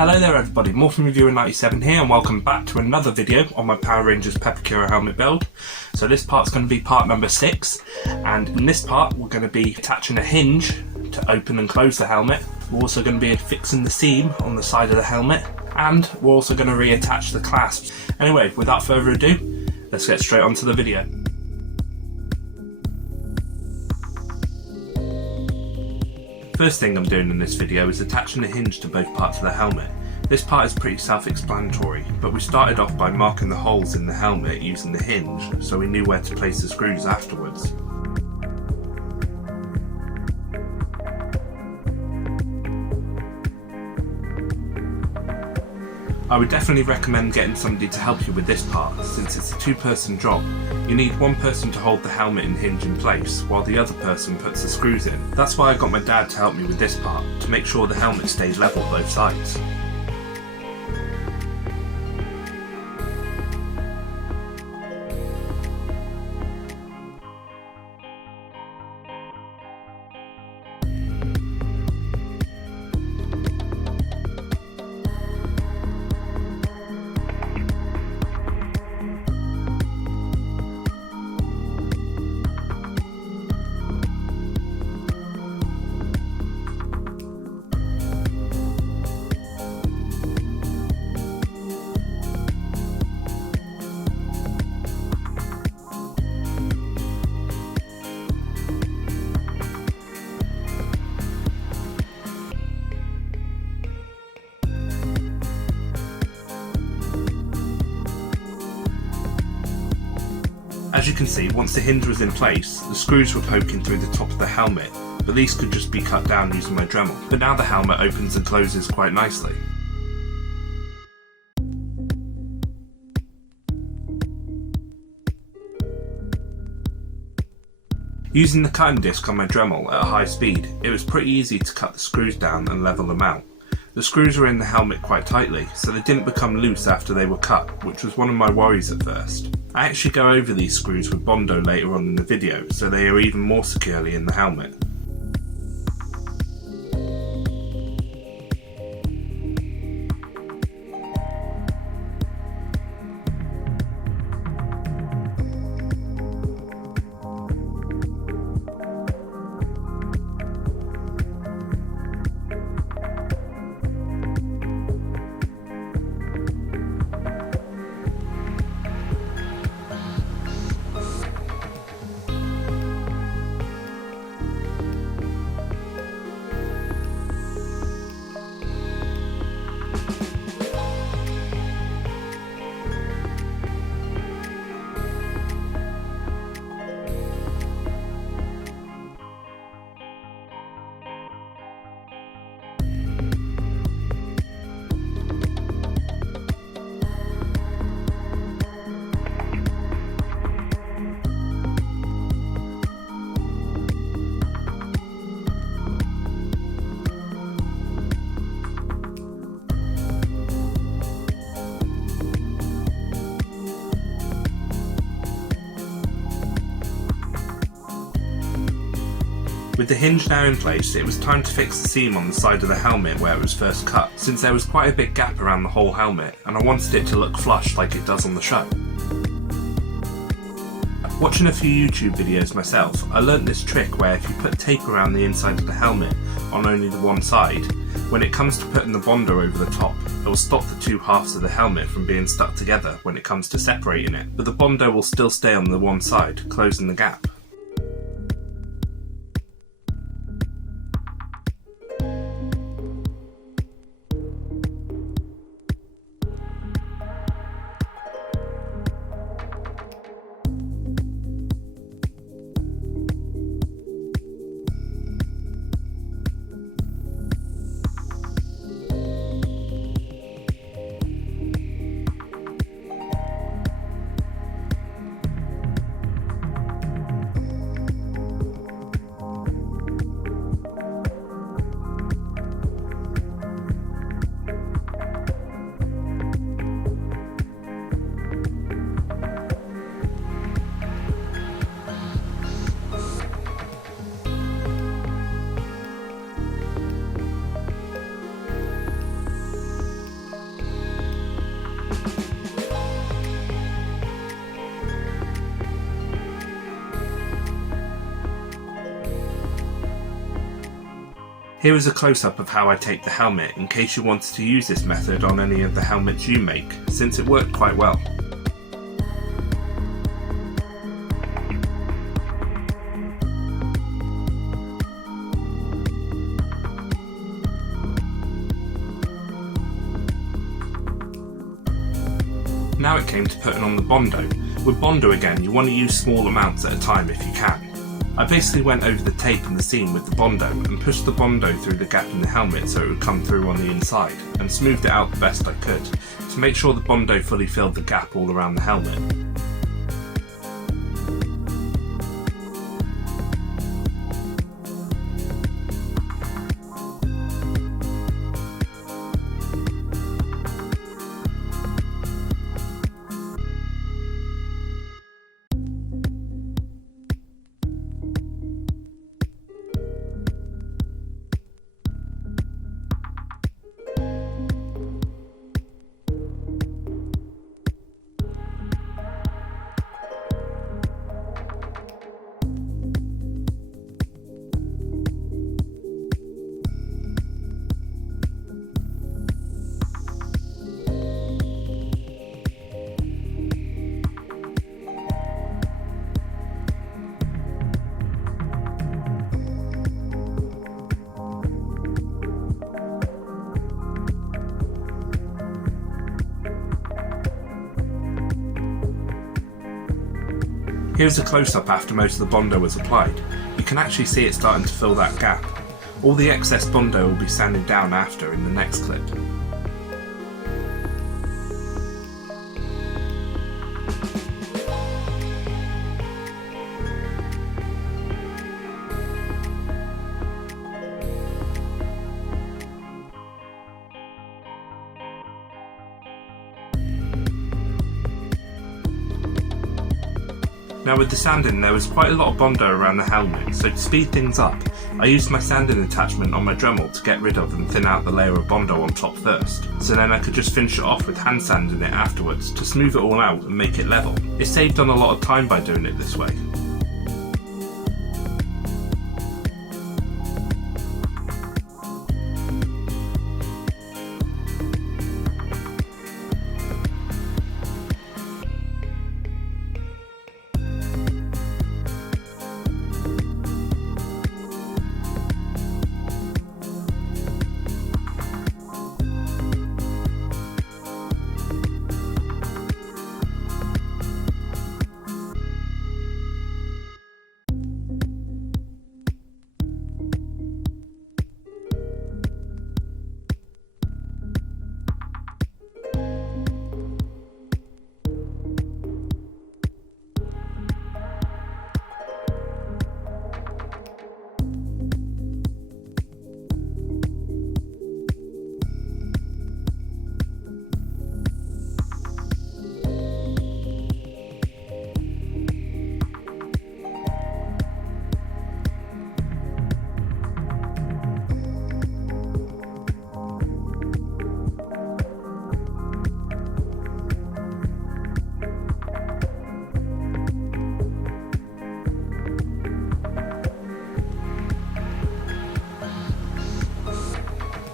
Hello there everybody, Morphin Reviewer 97 here and welcome back to another video on my Power Rangers Pepakura helmet build. So this part's going to be part number 6, and in this part we're going to be attaching a hinge to open and close the helmet. We're also going to be fixing the seam on the side of the helmet, and we're also going to reattach the clasps. Anyway, without further ado, let's get straight onto the video. First thing I'm doing in this video is attaching a hinge to both parts of the helmet. This part is pretty self-explanatory, but we started off by marking the holes in the helmet using the hinge, so we knew where to place the screws afterwards. I would definitely recommend getting somebody to help you with this part, since it's a two-person job. You need one person to hold the helmet and hinge in place, while the other person puts the screws in. That's why I got my dad to help me with this part, to make sure the helmet stays level both sides. As you can see, once the hinge was in place, the screws were poking through the top of the helmet, but these could just be cut down using my Dremel. But now the helmet opens and closes quite nicely. Using the cutting disc on my Dremel at a high speed, it was pretty easy to cut the screws down and level them out. The screws were in the helmet quite tightly, so they didn't become loose after they were cut, which was one of my worries at first. I actually go over these screws with Bondo later on in the video, so they are even more securely in the helmet. With the hinge now in place, it was time to fix the seam on the side of the helmet where it was first cut, since there was quite a big gap around the whole helmet, and I wanted it to look flush like it does on the show. Watching a few YouTube videos myself, I learnt this trick where if you put tape around the inside of the helmet on only the one side, when it comes to putting the Bondo over the top, it will stop the two halves of the helmet from being stuck together when it comes to separating it, but the Bondo will still stay on the one side, closing the gap. Here is a close-up of how I tape the helmet in case you wanted to use this method on any of the helmets you make, since it worked quite well. Now it came to putting on the Bondo. With Bondo again, you want to use small amounts at a time if you can. I basically went over the tape in the seam with the Bondo and pushed the Bondo through the gap in the helmet so it would come through on the inside, and smoothed it out the best I could, to make sure the Bondo fully filled the gap all around the helmet. Here's a close-up after most of the Bondo was applied. You can actually see it starting to fill that gap. All the excess Bondo will be sanded down after in the next clip. Now with the sanding there was quite a lot of Bondo around the helmet, so to speed things up, I used my sanding attachment on my Dremel to get rid of and thin out the layer of Bondo on top first, so then I could just finish it off with hand sanding it afterwards to smooth it all out and make it level. It saved on a lot of time by doing it this way.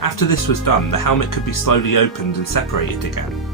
After this was done, the helmet could be slowly opened and separated again.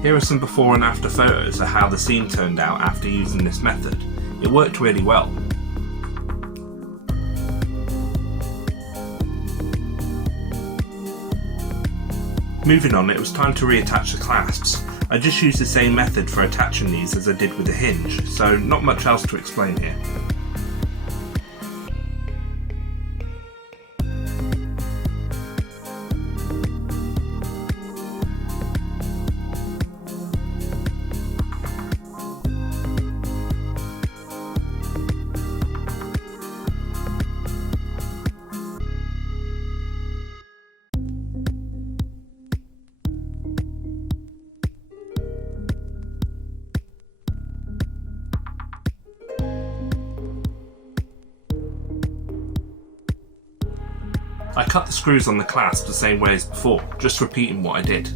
Here are some before and after photos of how the seam turned out after using this method. It worked really well. Moving on, it was time to reattach the clasps. I just used the same method for attaching these as I did with the hinge, so not much else to explain here. I cut the screws on the clasp the same way as before, just repeating what I did.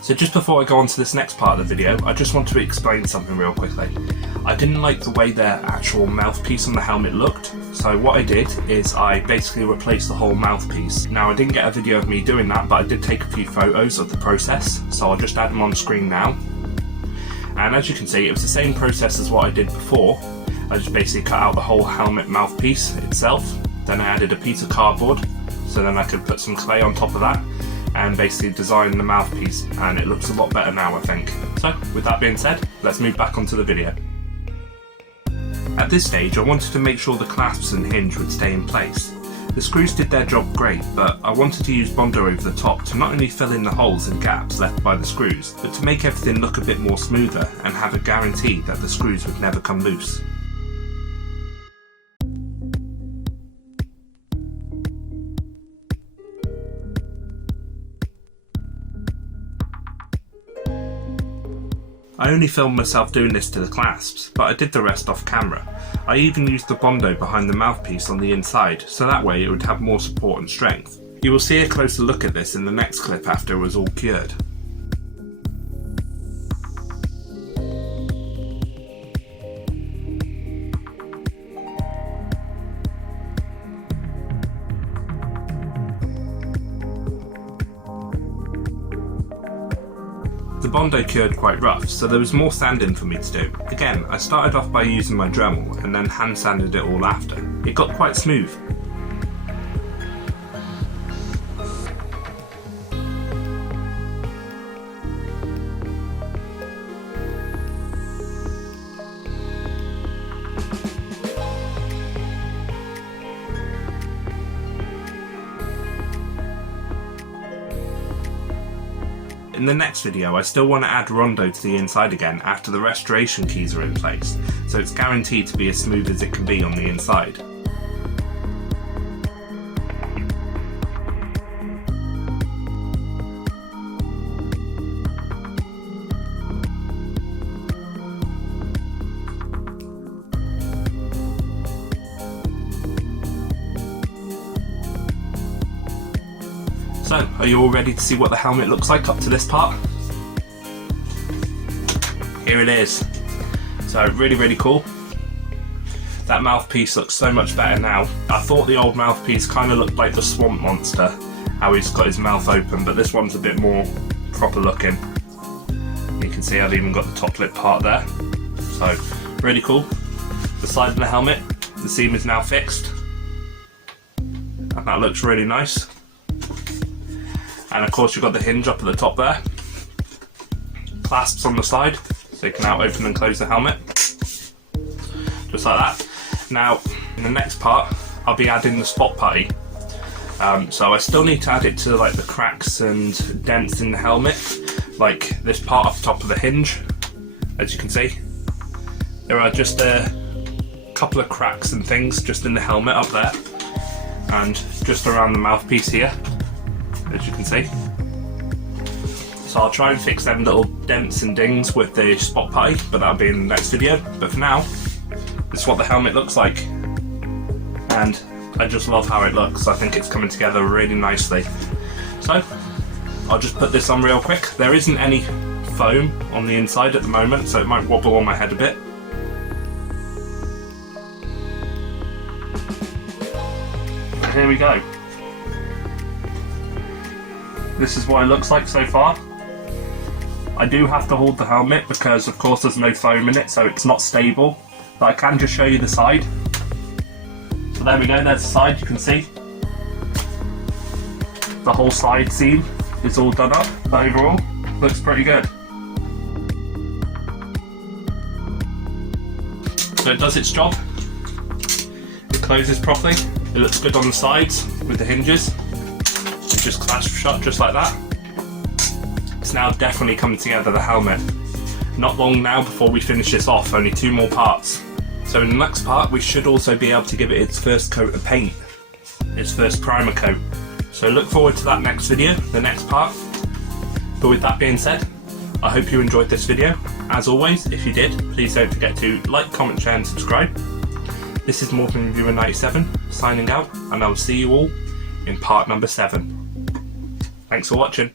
So just before I go on to this next part of the video, I just want to explain something real quickly. I didn't like the way their actual mouthpiece on the helmet looked, so what I did is I basically replaced the whole mouthpiece. Now I didn't get a video of me doing that, but I did take a few photos of the process, so I'll just add them on screen now. And as you can see, it was the same process as what I did before. I just basically cut out the whole helmet mouthpiece itself, then I added a piece of cardboard, so then I could put some clay on top of that, and basically design the mouthpiece, and it looks a lot better now, I think. So with that being said, let's move back onto the video. At this stage I wanted to make sure the clasps and hinge would stay in place. The screws did their job great, but I wanted to use Bondo over the top to not only fill in the holes and gaps left by the screws, but to make everything look a bit more smoother and have a guarantee that the screws would never come loose. I only filmed myself doing this to the clasps, but I did the rest off camera. I even used the Bondo behind the mouthpiece on the inside, so that way it would have more support and strength. You will see a closer look at this in the next clip after it was all cured. The Bondo cured quite rough, so there was more sanding for me to do. Again, I started off by using my Dremel and then hand sanded it all after. It got quite smooth. In the next video I still want to add Rondo to the inside again after the restoration keys are in place, so it's guaranteed to be as smooth as it can be on the inside. So, are you all ready to see what the helmet looks like up to this part? Here it is. So really cool. That mouthpiece looks so much better now. I thought the old mouthpiece kind of looked like the swamp monster, how he's got his mouth open, but this one's a bit more proper looking. You can see I've even got the top lip part there. So, really cool. The side of the helmet, the seam is now fixed. And that looks really nice. And of course you've got the hinge up at the top there. Clasps on the side, so you can now open and close the helmet. Just like that. Now, in the next part, I'll be adding the spot putty. So I still need to add it to like the cracks and dents in the helmet. Like this part off the top of the hinge, as you can see. There are just a couple of cracks and things just in the helmet up there. And just around the mouthpiece here, as you can see. So I'll try and fix them little dents and dings with the spot putty, but that'll be in the next video. But for now, this is what the helmet looks like. And I just love how it looks. I think it's coming together really nicely. So, I'll just put this on real quick. There isn't any foam on the inside at the moment, so it might wobble on my head a bit. But here we go. This is what it looks like so far. I do have to hold the helmet because of course there's no foam in it, so it's not stable. But I can just show you the side. So there we go, there's the side, you can see. The whole side seam is all done up, but overall, looks pretty good. So it does its job. It closes properly. It looks good on the sides with the hinges. It just clasps shut just like that. It's now definitely coming together, the helmet. Not long now before we finish this off, only 2 more parts. So in the next part we should also be able to give it its first coat of paint, its first primer coat. So look forward to that next video, the next part. But with that being said, I hope you enjoyed this video. As always, if you did, please don't forget to like, comment, share and subscribe. This is Morphin Reviewer 97 signing out, and I will see you all in part number 7. Thanks for watching.